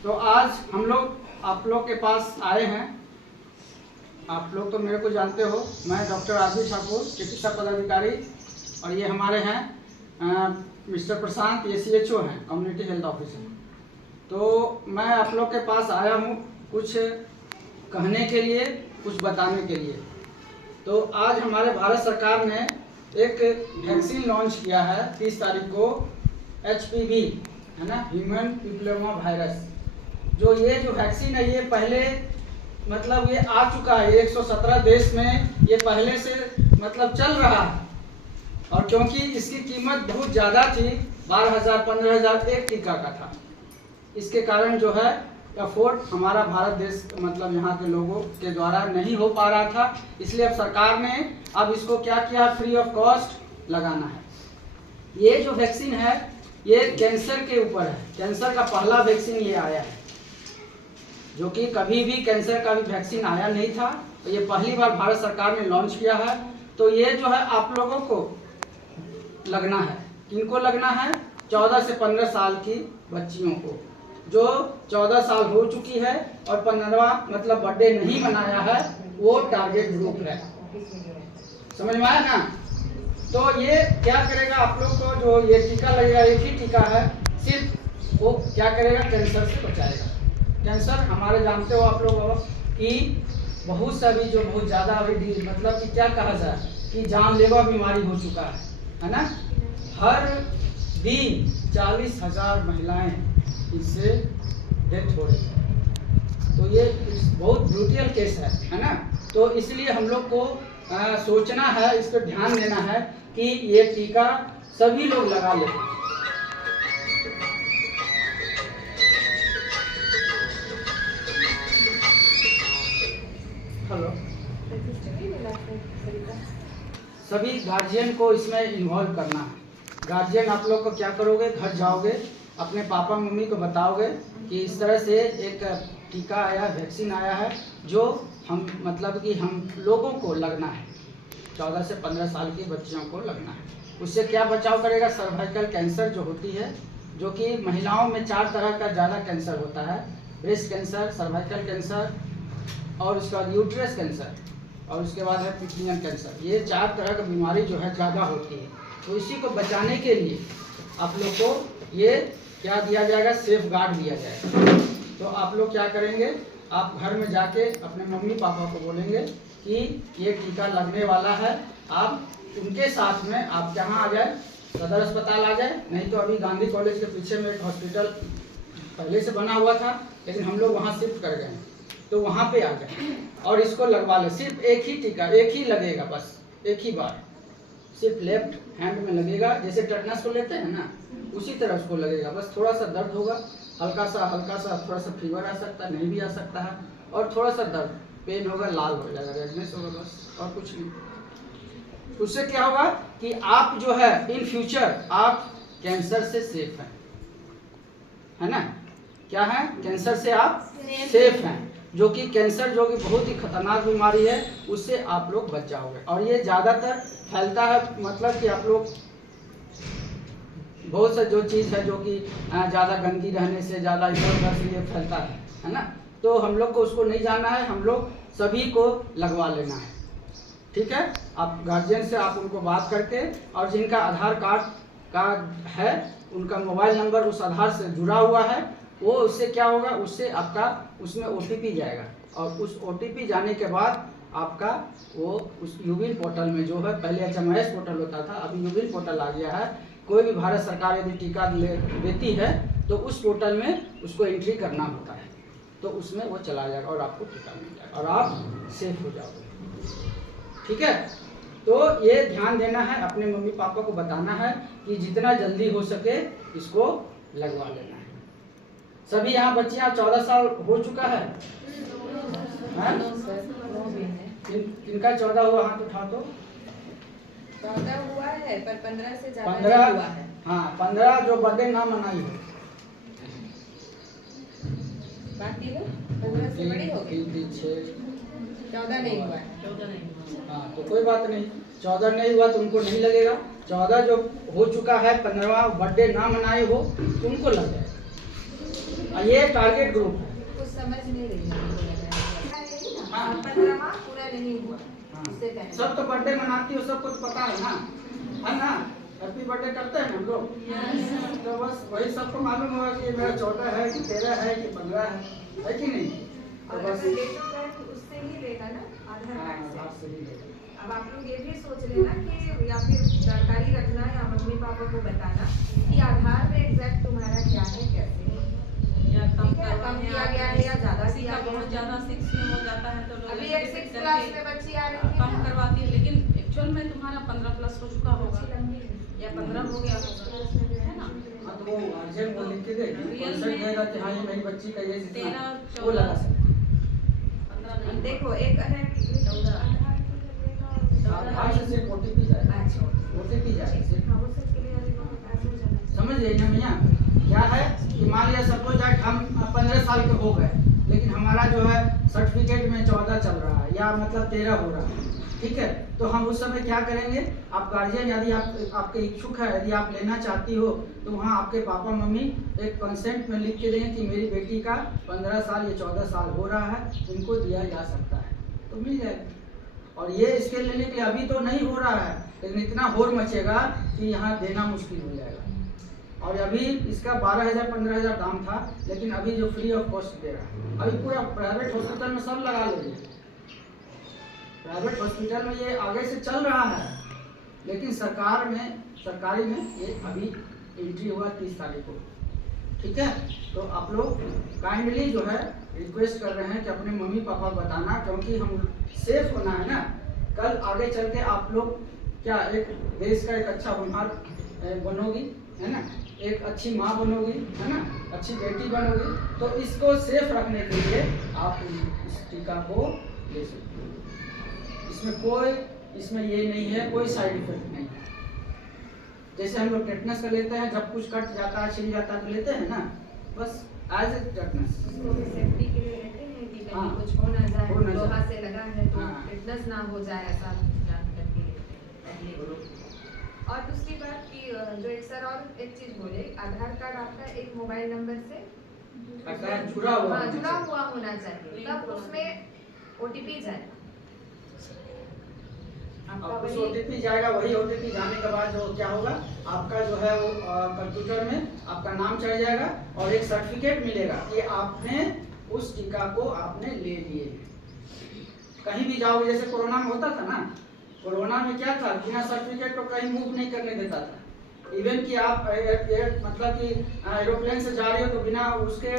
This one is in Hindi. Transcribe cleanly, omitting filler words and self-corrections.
तो आज हम लोग आप लोग के पास आए हैं। आप लोग तो मेरे को जानते हो, मैं डॉक्टर आरबी ठाकुर, चिकित्सा पदाधिकारी, और ये हमारे हैं मिस्टर प्रशांत, ये CHO हैं, कम्युनिटी हेल्थ ऑफिसर। तो मैं आप लोग के पास आया हूँ कुछ कहने के लिए, कुछ बताने के लिए। तो आज हमारे भारत सरकार ने एक वैक्सीन लॉन्च किया है 30 तारीख को, HPV है ना, ह्यूमन पैपिलोमा वायरस। जो वैक्सीन है, ये पहले मतलब ये आ चुका है 117 देश में, ये पहले से मतलब चल रहा है। और क्योंकि इसकी कीमत बहुत ज़्यादा थी, 12,000 15,000 एक टीका का था, इसके कारण जो है अफोर्ड हमारा भारत देश मतलब यहाँ के लोगों के द्वारा नहीं हो पा रहा था। इसलिए अब सरकार ने अब इसको क्या किया, फ्री ऑफ कॉस्ट लगाना है। ये जो वैक्सीन है ये कैंसर के ऊपर है, कैंसर का पहला वैक्सीन ये आया है, जो कि कभी भी कैंसर का भी वैक्सीन आया नहीं था। तो ये पहली बार भारत सरकार ने लॉन्च किया है। तो ये जो है आप लोगों को लगना है। किनको लगना है? 14 से 15 साल की बच्चियों को, जो 14 साल हो चुकी है और 15वां मतलब बर्थडे नहीं मनाया है, वो टारगेट ग्रुप है। समझ में आया ना? तो ये क्या करेगा, आप लोग को जो ये टीका लगेगा, एक ही टीका है, सिर्फ वो क्या करेगा, कैंसर से बचाएगा। कैंसर हमारे जानते हो आप लोग कि बहुत सारी जो बहुत ज़्यादा अभी मतलब कि क्या कहा जाए कि जानलेवा बीमारी हो चुका है ना। हर दिन 40,000 महिलाएं इससे डेथ हो रही है। तो ये बहुत ब्रूटल केस है ना। तो इसलिए हम लोग को सोचना है, इस पर ध्यान देना है कि ये टीका सभी लोग लगा लें। हेलो, सभी गार्जियन को इसमें इन्वॉल्व करना है। गार्जियन आप लोग को क्या करोगे, घर जाओगे, अपने पापा मम्मी को बताओगे कि इस तरह से एक टीका आया, वैक्सीन आया है, जो हम मतलब कि हम लोगों को लगना है, 14 से 15 साल की बच्चियों को लगना है। उससे क्या बचाव करेगा, सर्वाइकल कैंसर जो होती है, जो कि महिलाओं में 4 तरह का ज़्यादा कैंसर होता है, ब्रेस्ट कैंसर, सर्वाइकल कैंसर, और उसके बाद यूट्रस कैंसर, और उसके बाद है पिट्यूटरी कैंसर। ये 4 तरह की बीमारी जो है ज़्यादा होती है। तो इसी को बचाने के लिए आप लोग को ये क्या दिया जाएगा, सेफ गार्ड दिया जाएगा। तो आप लोग क्या करेंगे, आप घर में जाके अपने मम्मी पापा को बोलेंगे कि ये टीका लगने वाला है। आप उनके साथ में आप जहाँ आ जाए, सदर अस्पताल आ जाए, नहीं तो अभी गांधी कॉलेज के पीछे में एक हॉस्पिटल पहले से बना हुआ था, लेकिन हम लोग वहाँ शिफ्ट कर गए, तो वहाँ पे आ जाए और इसको लगवा ले। सिर्फ एक ही टीका, एक ही लगेगा, बस एक ही बार, सिर्फ लेफ्ट हैंड में लगेगा, जैसे टेटनस को लेते हैं ना, उसी तरह उसको लगेगा। बस थोड़ा सा दर्द होगा, हल्का सा थोड़ा सा फीवर आ सकता है, नहीं भी आ सकता है, और थोड़ा सा दर्द, पेन होगा, लाल हो जाएगा, रेडनेस होगा, बस और कुछ नहीं। उससे क्या होगा कि आप जो है इन फ्यूचर आप कैंसर से सेफ हैं, है ना। क्या है, कैंसर से आप सेफ हैं, जो कि कैंसर जो कि बहुत ही खतरनाक बीमारी है, उससे आप लोग बच जाओगे। और ये ज़्यादातर फैलता है, मतलब कि आप लोग बहुत सा जो चीज़ है जो कि ज़्यादा गंदगी रहने से, ज़्यादा इधर उधर से ये फैलता है ना। तो हम लोग को उसको नहीं जानना है, हम लोग सभी को लगवा लेना है, ठीक है। आप गार्जियन से आप उनको बात करके, और जिनका आधार कार्ड है, उनका मोबाइल नंबर उस आधार से जुड़ा हुआ है, वो उससे क्या होगा, उससे आपका उसमें OTP जाएगा, और उस OTP जाने के बाद आपका वो उस यूबिन पोर्टल में जो है, पहले HMIS पोर्टल होता था, अभी यूबिन पोर्टल आ गया है। कोई भी भारत सरकार यदि टीका देती है तो उस पोर्टल में उसको एंट्री करना होता है, तो उसमें वो चला जाएगा और आपको टीका मिल जाएगा और आप सेफ हो जाओगे, ठीक है। तो ये ध्यान देना है, अपने मम्मी पापा को बताना है कि जितना जल्दी हो सके इसको लगवा लेना है। सभी यहाँ बच्चियाँ 14 साल हो चुका है? किनका 14 हुआ, हाथ उठा तो। 14 हुआ है, पर 15 से ज़्यादा 15 हुआ है। हाँ, 15 जो बर्थडे ना मनाई हो, बाकी लोग 15 से बड़ी हो गई। 14 नहीं हुआ है। हाँ, तो कोई बात नहीं, 14 नहीं हुआ तो उनको नहीं लगेगा। 14 जो हो चुका है, 15वां बर्थडे ना मनाए हो, तो उनको लग जाएगा। और ये टारगेट ग्रुप है। कुछ समझ नहीं रही है। हाँ। 15वां पूरा नहीं हुआ हाँ। उससे पहले। सब तो बर्थडे मनाती हो, सबको तो पता है ना, हैप्पी बर्थडे करते हैं हम लोग। तो बस वही सबको मालूम होगा कि मेरा 14 है कि 13 है कि 15 है कि नहीं। तो और बस अगर डेट ऑफ बर्थ उससे ही लेगा ना, आधार कार्ड से। आधार से ही लेगा। अब आप लोग ये भी सोच लेना कि या फिर जानकारी रखना या मम्मी पापा को बताना कि आधार में एग्जैक्ट तुम्हारा क्या है, कैसे है। या कम ठीक है, कम किया गया है या ज्यादा किसी किया का गया बहुत है। ज्यादा 6 में हो जाता है तो लोग अभी ऐसे एक करके 6 क्लास में बच्ची आ रही है कम ना। करवाती है, लेकिन एक्चुअल में तुम्हारा 15 प्लस हो चुका होगा बच्ची लंबी है। या 15 हो गया होगा, है ना। हाँ तो वो गार्जियन वो लिख के देगी, रियल कंसेंट में देगा कि हाँ ये मेरी बच्ची का ये 13, वो लगा सकते 15 नहीं। देखो एक है कि 14 आधार से सिर्फ OTP जाएगा, अच्छा। OTP जाएगा सिर्फ। हाँ, वो सब क्लियर है, ऐसे हो जाना। समझ गई ना भैया। क्या है कि मान लिया सपोज दैट हम 15 साल के हो गए, लेकिन हमारा जो है सर्टिफिकेट में 14 चल रहा है या मतलब 13 हो रहा है, ठीक है। तो हम उस समय क्या करेंगे, आप गार्जियन यदि आप आपके इच्छुक है, यदि आप लेना चाहती हो तो वहाँ आपके पापा मम्मी एक कंसेंट में लिख के देंगे कि मेरी बेटी का 15 साल या 14 साल हो रहा है, इनको दिया जा सकता है, तो मिल जाएगा। और ये इसके लेने के लिए अभी तो नहीं हो रहा है, लेकिन इतना होर मचेगा कि यहाँ देना मुश्किल हो जाएगा। और अभी इसका 12,000 15,000 दाम था, लेकिन अभी जो फ्री ऑफ कॉस्ट दे रहा है। अभी पूरा प्राइवेट हॉस्पिटल में सब लगा लीजिए, प्राइवेट हॉस्पिटल में ये आगे से चल रहा है, लेकिन सरकारी में ये अभी एंट्री होगा 30 तारीख को, ठीक है। तो आप लोग काइंडली जो है रिक्वेस्ट कर रहे हैं कि अपने मम्मी पापा बताना, क्योंकि हम सेफ होना है ना। कल आगे चल के आप लोग क्या एक देश का एक अच्छा होनहार बनोगी, है ना, एक अच्छी माँ बनोगी, है ना, अच्छी बेटी बनोगी। तो इसको सेफ रखने के लिए आप इस टीका को ले सकते हो। इसमें ये नहीं है, कोई साइड इफेक्ट नहीं है। जैसे हम लोग टेटनस का लेते हैं, जब कुछ कट जाता है छिल जाता है तो लेते हैं ना, बस एज ए टेटनस। उसको भी सेफ्टी के लिए लेते हैं कि कहीं हाँ। कुछ हो ना जाए, हो ना जाए। लोहा से लगा है तो हाँ। टिटनेस ना हो जाए, ऐसा जान करके लेते हैं। और दूसरी बात कि जो एक सर और एक चीज बोले, आधार कार्ड आपका एक मोबाइल नंबर से जुड़ा हुआ हाँ, होना जुड़ा चाहिए। हुआ होना चाहिए, तब उसमें OTP जाएगा। आपका अब उस वही OTP जाएगा, वही OTP जाने के बाद जो क्या होगा, आपका जो है वो कंप्यूटर में आपका नाम चढ़ जाएगा और एक सर्टिफिकेट मिलेगा कि आपने उस टीका को आपने ले लिए। कहीं भी जाओगे, जैसे कोरोना में होता था ना, कोरोना में क्या था, बिना सर्टिफिकेट को कहीं मूव नहीं करने देता था। इवन कि आप मतलब कि एरोप्लेन से जा रहे हो तो बिना उसके